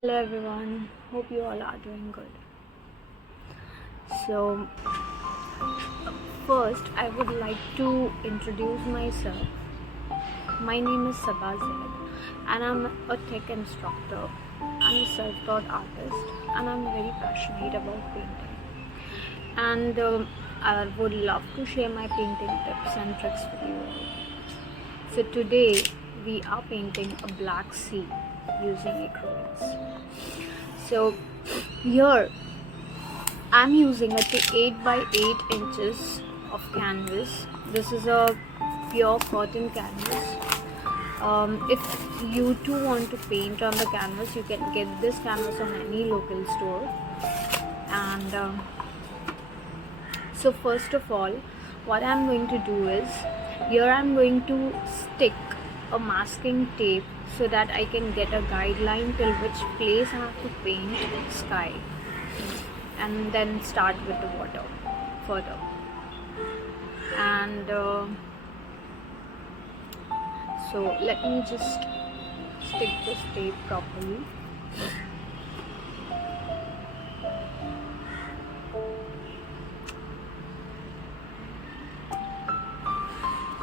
Hello everyone, hope you all are doing good. So, first, I would like to introduce myself. My name is Sabah Zaid, and I'm a tech instructor. I'm a self taught artist, and I'm very passionate about painting. And I would love to share my painting tips and tricks with you all. So, today we are painting a black sea using acrylics. So, here I'm using a 8 by 8 inches of canvas. This is a pure cotton canvas. If you too want to paint on the canvas, you can get this canvas on any local store. And so first of all, what I'm going to do is, here I'm going to stick a masking tape so that I can get a guideline till which place I have to paint sky, and then start with the water further. And so let me just stick this tape properly.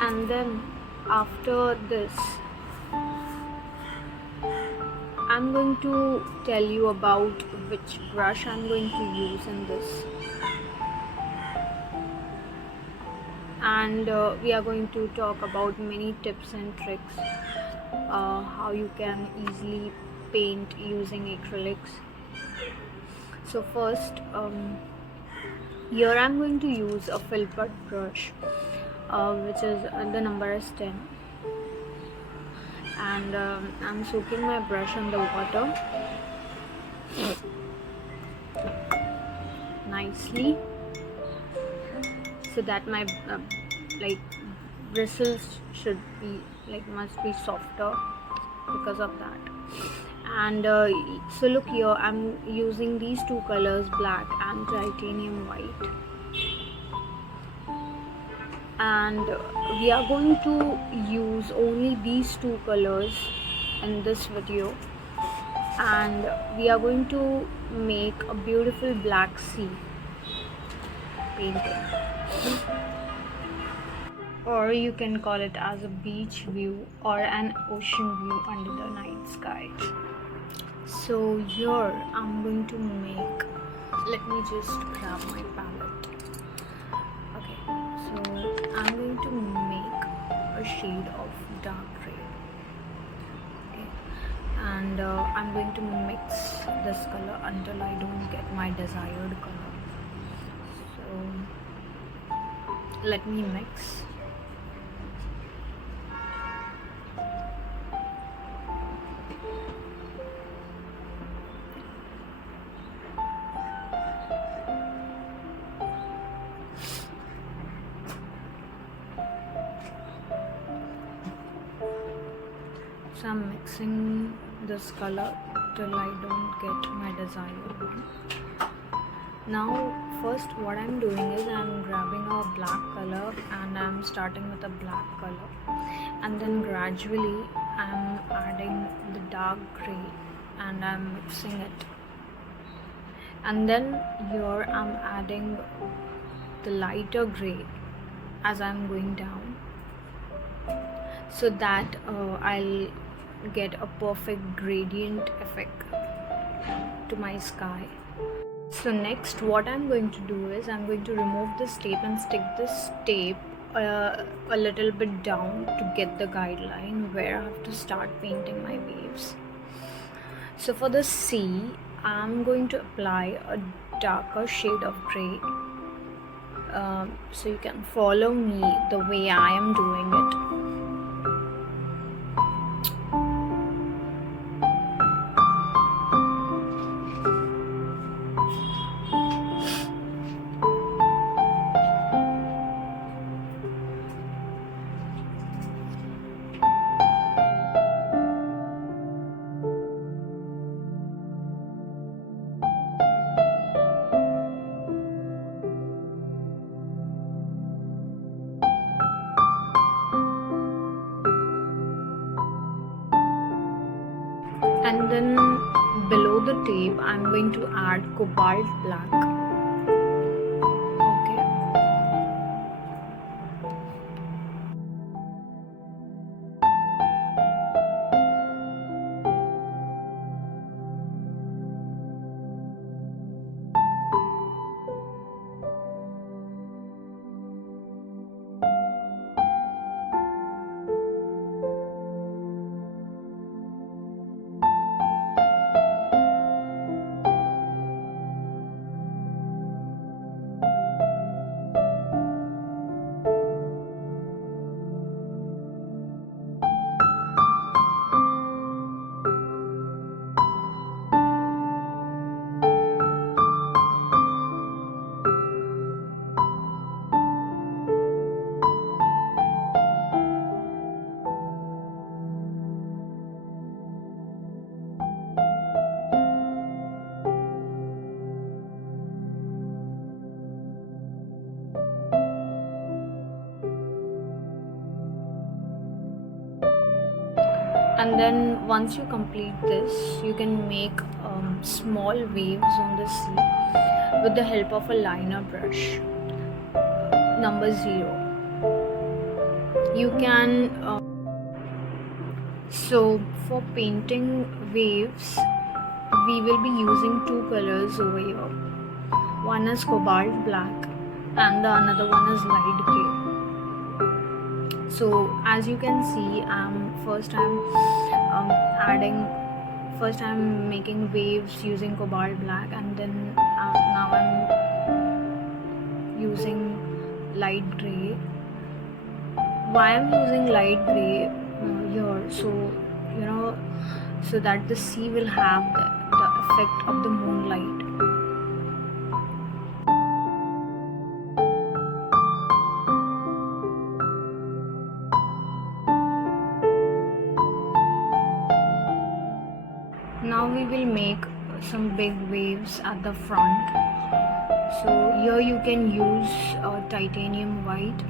And then after this, I'm going to tell you about which brush I'm going to use in this. And we are going to talk about many tips and tricks, how you can easily paint using acrylics. So first, here I'm going to use a filbert brush, which is the number is 10, and I'm soaking my brush in the water nicely so that my like bristles should be must be softer because of that. And so look here, I'm using these two colors, black and titanium white, and we are going to use only these two colors in this video, and we are going to make a beautiful black sea painting, or you can call it as a beach view or an ocean view under the night sky. So here I'm going to make, let me just grab my palette. Okay, so I'm going to make a shade of dark gray. Okay, and I'm going to mix this color until I don't get my desired color. So let me mix. So I'm mixing this color till I don't get my desired one. Now first what I'm doing is I'm grabbing a black color and I'm starting with a black color, and then gradually I'm adding the dark gray and I'm mixing it, and then here I'm adding the lighter gray as I'm going down, so that I'll get a perfect gradient effect to my sky. So next what I'm going to do is I'm going to remove this tape and stick this tape a little bit down to get the guideline where I have to start painting my waves. So for the sea, I'm going to apply a darker shade of gray. So you can follow me the way I am doing it. the tape, I'm going to add cobalt black. Okay. And then once you complete this, you can make small waves on the sea with the help of a liner brush, number 0. You can so for painting waves, we will be using 2 colors over here. One is cobalt black and the another one is light gray. So as you can see, first I'm making waves using cobalt black, and then now I'm using light gray. Why I'm using light gray here? So that the sea will have the effect of the moonlight. Now we will make some big waves at the front. So here you can use titanium white.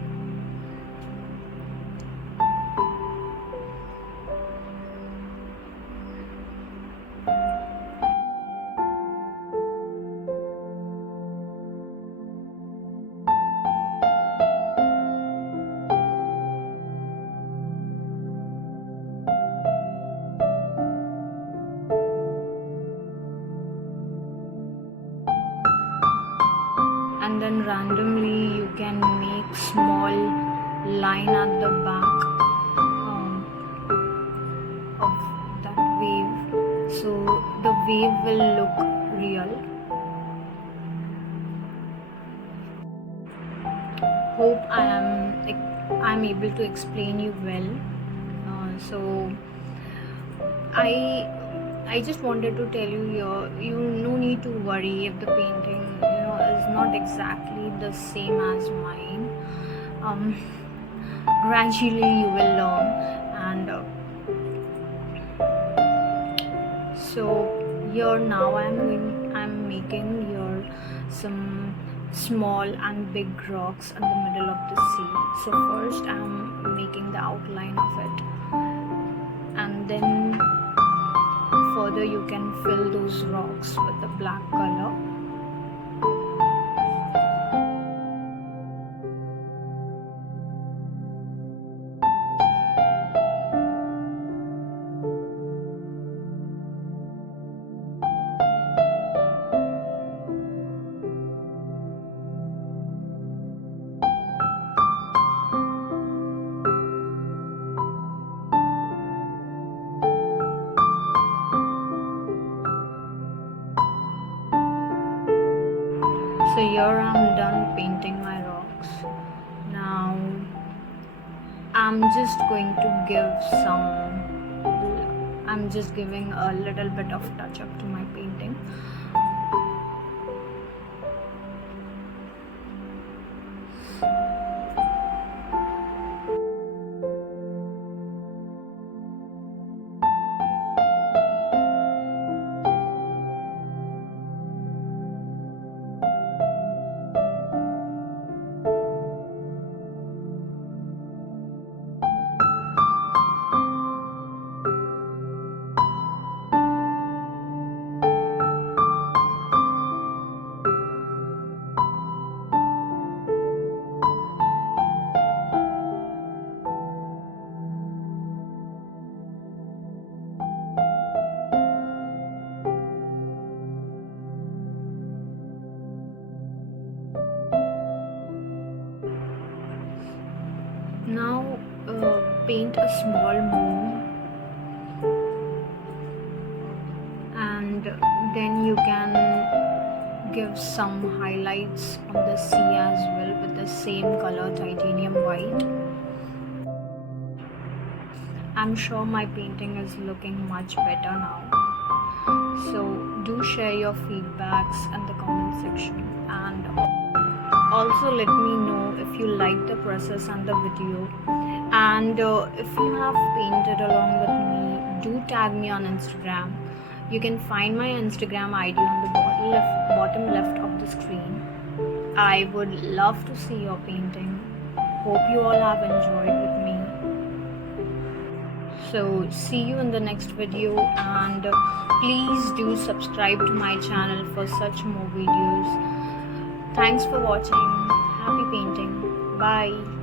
And then randomly you can make small line at the back of that wave, so the wave will look real. Hope I'm able to explain you well. So I just wanted to tell you here, you no need to worry if the painting is not exactly the same as mine. Gradually you will learn, and so here now I'm making here some small and big rocks in the middle of the sea. So first I'm making the outline of it, and then further you can fill those rocks with the black color. So here I'm done painting my rocks. Now I'm just giving a little bit of touch up to my painting. paint a small moon, and then you can give some highlights on the sea as well with the same color, titanium white. I'm sure my painting is looking much better now. So do share your feedbacks in the comment section, and also let me know if you like the process and the video, and if you have painted along with me, do tag me on Instagram. You can find my Instagram ID on the bottom left of the screen. I would love to see your painting. Hope you all have enjoyed with me. So see you in the next video, and please do subscribe to my channel for such more videos. Thanks for watching. Happy painting. Bye.